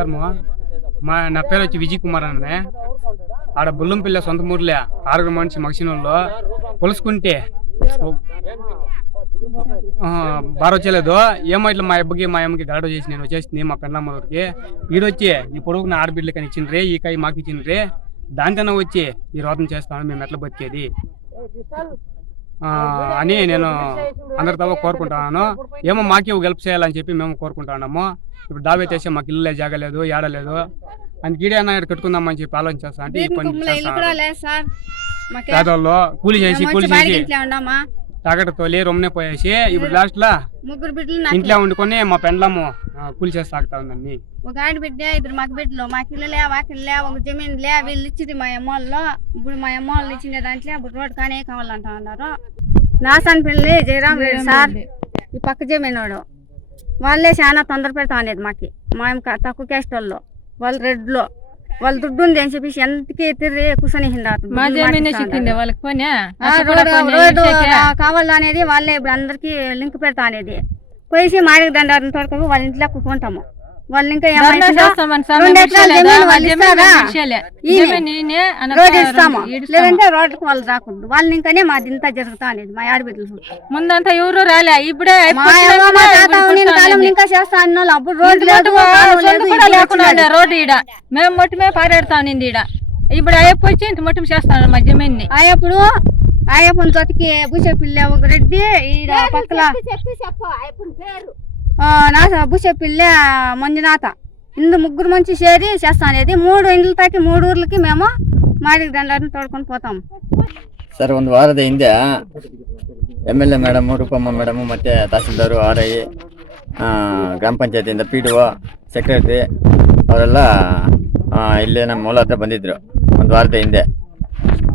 నమస్కారము. నా పేరు వచ్చి విజయ్ కుమార్ అనే. ఆడ బుల్లంపల్లి సొంత ఊర్లే 6 మనిషి మగసినోళ్ళు కొలుసుకుంటే బాగా వచ్చేలేదు. ఏమో ఇట్లా మా అమ్మకి గడవ చేసి నేను వచ్చేసింది మా పెళ్ళమ్మకి. ఈడొచ్చి ఈ పొడుగున ఆడబిడ్డలు కానీ ఇచ్చిండ్రే, ఈ కాయ మాకు ఇచ్చిండ్రే, దాంతోనే వచ్చి ఈ రోదన చేస్తాను మేము ఎట్లా బతికేది అని నేను అందరితో కోరుకుంటున్నాను. ఏమో మాకే హెల్ప్ చేయాలని చెప్పి మేము కోరుకుంటున్నాము. ఇప్పుడు దావే చేసే మాకు ఇల్లు జాగలేదు, ఏడలేదు, అందుకే ఈడైనా కట్టుకుందామని చెప్పి ఆలోచన చేస్తాను. అంటే ఈ పని పేదవాళ్ళు కూలి చేసి తాగట తోలి రొమ్మనే పోయేసి ఇప్పుడు లాస్ట్ లా ఇంట్లో వండుకొని మా పెండ్లము కూలి చేసి తాగుతా ఉందండి. ఒక ఆడబిడ్డ, 2 మగ బిడ్డలు, మాకు ఇల్లులే వాకిల్లే ఒక జమీన్లే వీళ్ళు ఇచ్చింది మా అమ్మోళ్ళు. ఇప్పుడు మా అమ్మోళ్ళు ఇచ్చిన దాంట్లో ఇప్పుడు రోడ్డు కానీ కావాలంటా ఉన్నారు. నాసాన్ పెళ్ళి జయరామ్ రెడ్డి సార్ ఈ పక్క జమీనోడు వాళ్ళే చాలా తొందర పెడతా అనేది మాకి. మా తక్కువ క్యాస్ట్ వాళ్ళు రెడ్లో వాళ్ళు దుడ్డు ఉంది అని చెప్పేసి ఎంతకి తిరిగి కూర్చొని కావాలనేది వాళ్ళే ఇప్పుడు అందరికి లింక్ పెడతా అనేది. పోయి మాడికి దండారిని తోడుకొని వాళ్ళ ఇంట్లో కొంటాము. వాళ్ళు ఇంకా రోడ్డు ఇస్తాము, లేదంటే రోడ్డుకు వాళ్ళు రాకూడదు. వాళ్ళని ఇంకానే మాది ఇంత జరుగుతా అనేది మా ఆడబిడ్డలు. ముందంతా ఎవరు రాలే, ఇప్పుడే కాలం ఇంకా చేస్తా అన్న అప్పుడు రోడ్డు లేకుండా రోడ్డు ఈడ మేము మొట్టమే పారాడుతా ఉన్నింది. ఈడ ఇప్పుడు అయ్యప్ప వచ్చి ఇంత మొట్టం చేస్తాను మా జమీన్ని. అయ్యప్పని తోటికి భూషపిల్లె ఒక రెడ్డి, ఈడ పక్కల భూషపిల్లె మంజునాథ, ఇందు 3 మంచి చేరి చేస్తా అనేది. 3 ఇండ్ల తాకి 3 ఊర్లకి మేము మాడికి దండారిని తోడుకొని పోతాం. ಸರ್, ಒಂದು ವಾರದ ಹಿಂದೆ MLA ಮೇಡಮು, ರೂಪಮ್ಮ ಮೇಡಮು, ಮತ್ತು ತಹಸೀಲ್ದಾರು, RI, ಗ್ರಾಮ ಪಂಚಾಯತಿಯಿಂದ PDO, ಸೆಕ್ರೆಟರಿ ಅವರೆಲ್ಲ ಇಲ್ಲಿ ನಮ್ಮ ಮೂಲ ಹತ್ರ ಬಂದಿದ್ದರು ಒಂದು ವಾರದ ಹಿಂದೆ.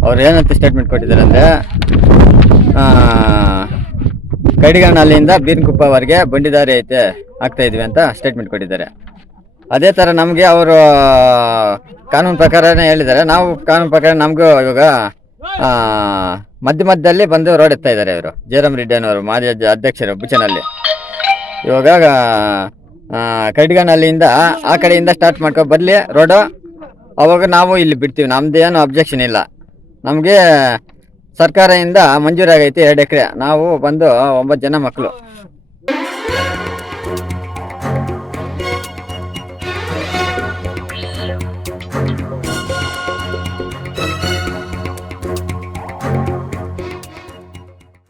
ಅವ್ರು ಏನಂತ ಸ್ಟೇಟ್ಮೆಂಟ್ ಕೊಟ್ಟಿದ್ದಾರೆ ಅಂದರೆ, ಕಡಿಗಾನಹಳ್ಳಿಯಿಂದ ಬೀರ್ನಕುಪ್ಪವರೆಗೆ ಬಂಡಿದಾರಿ ಐತೆ ಆಗ್ತಾಯಿದ್ವಿ ಅಂತ ಸ್ಟೇಟ್ಮೆಂಟ್ ಕೊಟ್ಟಿದ್ದಾರೆ. ಅದೇ ಥರ ನಮಗೆ ಅವರು ಕಾನೂನು ಪ್ರಕಾರನೇ ಹೇಳಿದ್ದಾರೆ. ನಾವು ಕಾನೂನು ಪ್ರಕಾರ ನಮಗೂ ಇವಾಗ ಮಧ್ಯದಲ್ಲಿ ಬಂದು ರೋಡ್ ಎತ್ತಾ ಇದ್ದಾರೆ ಇವರು. ಜಯರಾಮ್ ರೆಡ್ಡಿ ಅನ್ನೋರು ಮಾಜಿ ಅಧ್ಯಕ್ಷರು ಬುಚನಲ್ಲಿ. ಇವಾಗ ಕಡಿಗಾನಹಳ್ಳಿಯಿಂದ ಆ ಕಡೆಯಿಂದ ಸ್ಟಾರ್ಟ್ ಮಾಡ್ಕೊ ಬರಲಿ ರೋಡು, ಅವಾಗ ನಾವು ಇಲ್ಲಿ ಬಿಡ್ತೀವಿ. ನಮ್ಮದೇನು ಅಬ್ಜೆಕ್ಷನ್ ಇಲ್ಲ. ನಮಗೆ ಸರ್ಕಾರದಿಂದ ಮಂಜೂರಾಗೈತಿ 2 ಎಕರೆ. ನಾವು ಬಂದು 9 ಜನ ಮಕ್ಕಳು